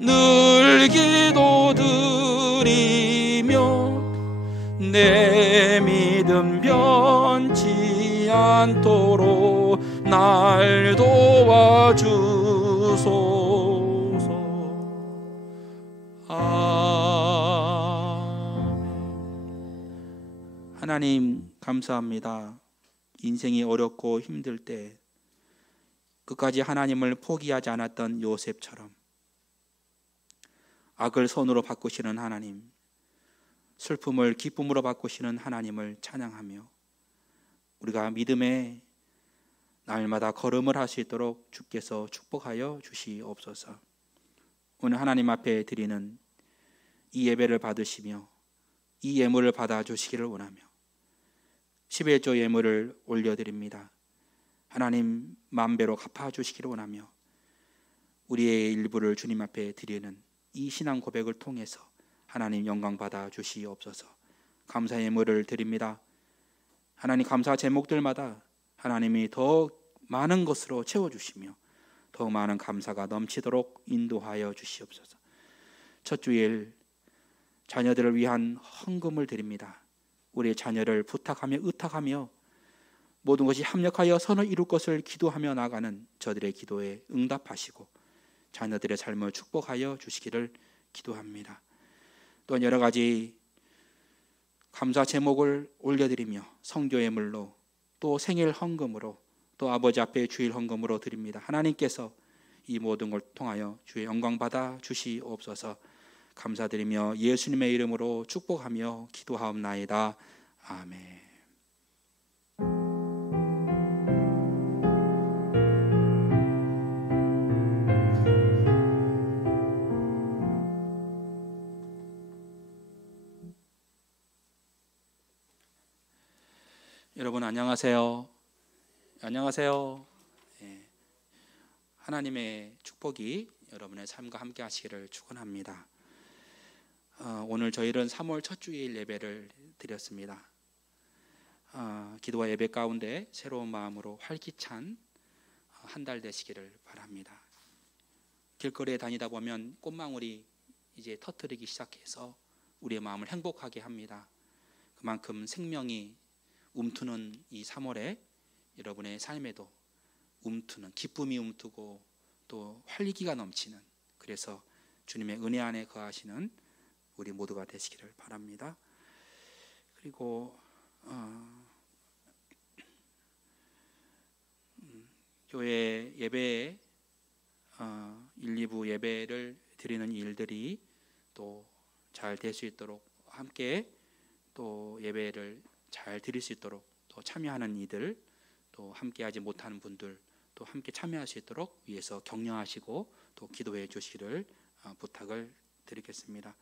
늘 기도드리며 내 믿음 변치 않도록 날 도와주소서. 하나님 감사합니다. 인생이 어렵고 힘들 때 끝까지 하나님을 포기하지 않았던 요셉처럼 악을 선으로 바꾸시는 하나님, 슬픔을 기쁨으로 바꾸시는 하나님을 찬양하며 우리가 믿음의 날마다 걸음을 할 수 있도록 주께서 축복하여 주시옵소서. 오늘 하나님 앞에 드리는 이 예배를 받으시며 이 예물을 받아주시기를 원하며 11조 예물을 올려드립니다. 하나님 만배로 갚아주시기를 원하며 우리의 일부를 주님 앞에 드리는 이 신앙 고백을 통해서 하나님 영광 받아 주시옵소서. 감사 예물을 드립니다. 하나님 감사 제목들마다 하나님이 더 많은 것으로 채워주시며 더 많은 감사가 넘치도록 인도하여 주시옵소서. 첫 주일 자녀들을 위한 헌금을 드립니다. 우리의 자녀를 부탁하며 의탁하며 모든 것이 합력하여 선을 이룰 것을 기도하며 나가는 저들의 기도에 응답하시고 자녀들의 삶을 축복하여 주시기를 기도합니다. 또 여러 가지 감사 제목을 올려드리며 성교예물로 또 생일 헌금으로 또 아버지 앞에 주일 헌금으로 드립니다. 하나님께서 이 모든 걸 통하여 주의 영광 받아 주시옵소서. 감사드리며 예수님의 이름으로 축복하며 기도하옵나이다. 아멘. 여러분 안녕하세요. 안녕하세요. 하나님의 축복이 여러분의 삶과 함께 하시기를 축원합니다. 오늘 저희는 3월 첫 주일 예배를 드렸습니다. 기도와 예배 가운데 새로운 마음으로 활기찬 한 달 되시기를 바랍니다. 길거리에 다니다 보면 꽃망울이 이제 터뜨리기 시작해서 우리의 마음을 행복하게 합니다. 그만큼 생명이 움트는 이 3월에 여러분의 삶에도 움트는 기쁨이 움트고 또 활기가 넘치는, 그래서 주님의 은혜 안에 거하시는 우리 모두가 되시기를 바랍니다. 그리고 교회 예배에 1, 2부 예배를 드리는 일들이 또 잘 될 수 있도록 함께 또 예배를 잘 드릴 수 있도록 또 참여하는 이들, 또 함께하지 못하는 분들 또 함께 참여할 수 있도록 위해서 격려하시고 또 기도해 주시기를 부탁을 드리겠습니다.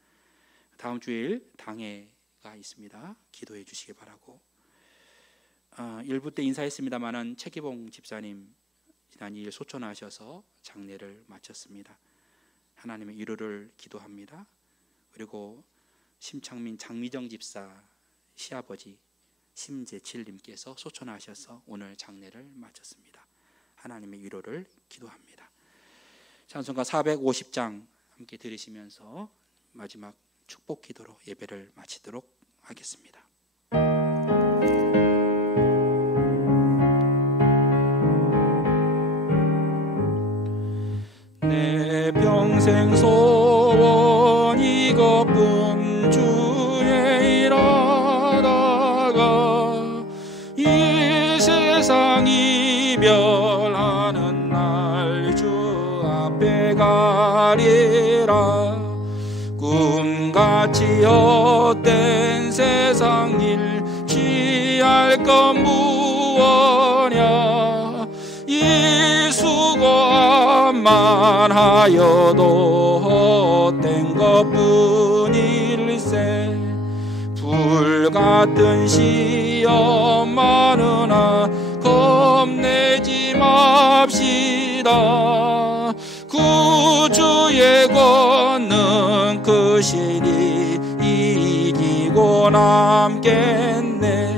다음 주일 당회가 있습니다. 기도해 주시기 바라고. 1부 때 인사했습니다마는 최기봉 집사님 지난 2일 소천하셔서 장례를 마쳤습니다. 하나님의 위로를 기도합니다. 그리고 심창민 장미정 집사 시아버지 심재칠님께서 소천하셔서 오늘 장례를 마쳤습니다. 하나님의 위로를 기도합니다. 찬송가 450장 함께 들으시면서 마지막 축복 기도로 예배를 마치도록 하겠습니다. 내 평생 소원 이것뿐 주의 일하다가 이 세상 이별하는 날 주 앞에 가리라. 꿈같이 헛된 세상 일 취할 건 무엇냐. 이 수고만 하여도 헛된 것뿐일세. 불같은 시험 많으나 겁내지 맙시다. 구주의 권능 크시니 이기고 남겠네.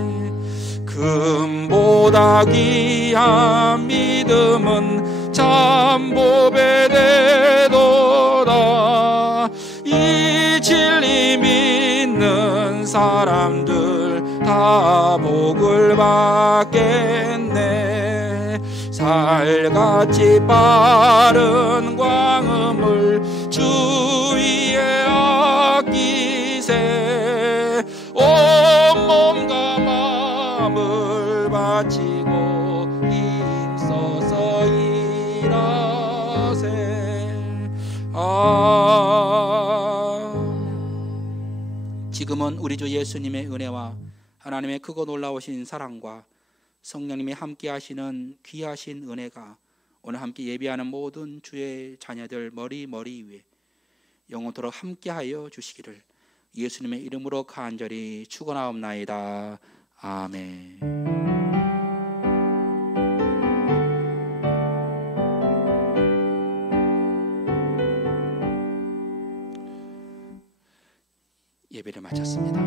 금보다 귀한 믿음은 참보배 되도다. 이 진리 믿는 사람들 다 복을 받겠네. 살같이 빠른 광음을 주위에 아끼세. 온몸과 마음을 바치고 힘써서 일하세. 지금은 우리 주 예수님의 은혜와 하나님의 크고 놀라우신 사랑과 성령님이 함께 하시는 귀하신 은혜가 오늘 함께 예배하는 모든 주의 자녀들 머리 위에 영원토록 함께하여 주시기를 예수님의 이름으로 간절히 축원하옵나이다. 아멘. 예배를 마쳤습니다.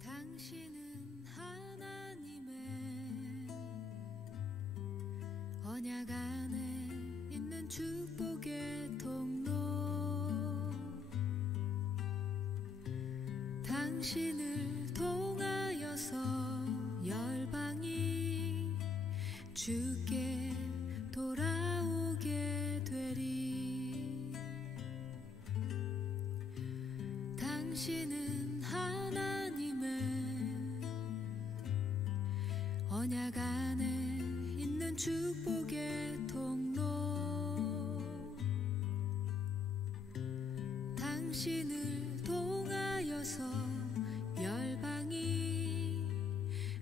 당신은 하나님의 언약 안에 있는 축복의 통로. 당신을 통하여서 열방이 주께 돌아오게 되리. 당신은 하나님의 언약 안에 있는 축복의 통로. 당신을 통하여서 열방이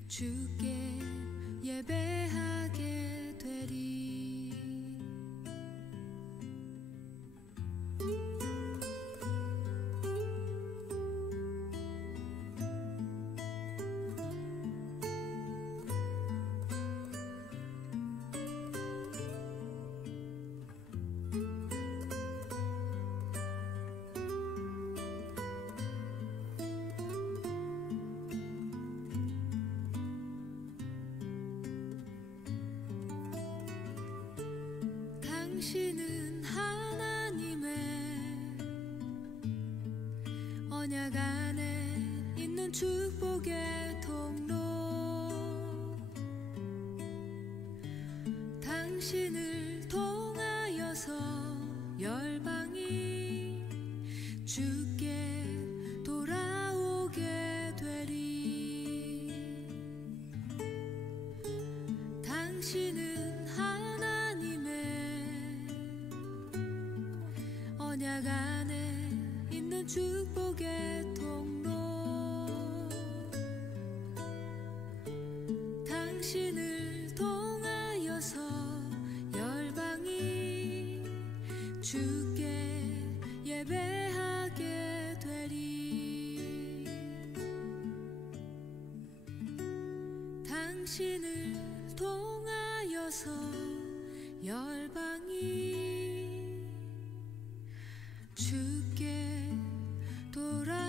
주께 예배하게 되리. 당신은 하나님의 언약 안에 있는 축복의 통로. 당신을 통하여서 열방이 주께 돌아오게 되리. 당신은 언약 안에 있는 축복의 통로. 당신을 통하여서 열방이 주께 예배하게 되리. 당신을 통하여서 열방이 주께 돌아